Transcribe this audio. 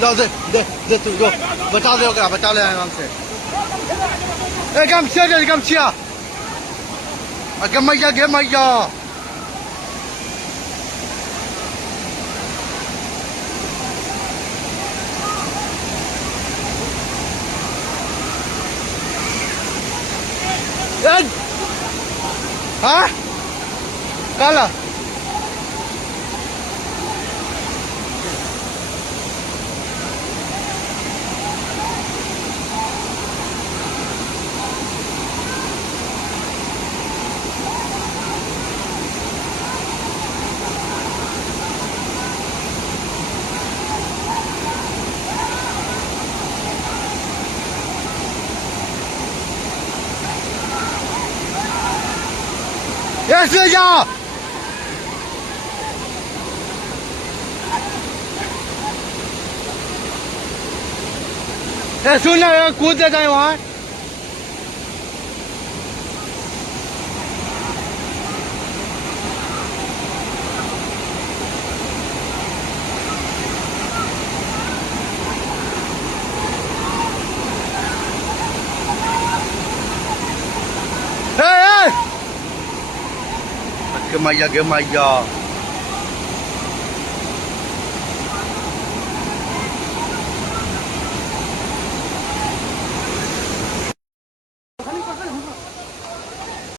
लो दे तू दो बता दे बता ले आराम से कम चिया गमैया हाँ काला ऐसे जा सुन कूद देता है वहां Gemaya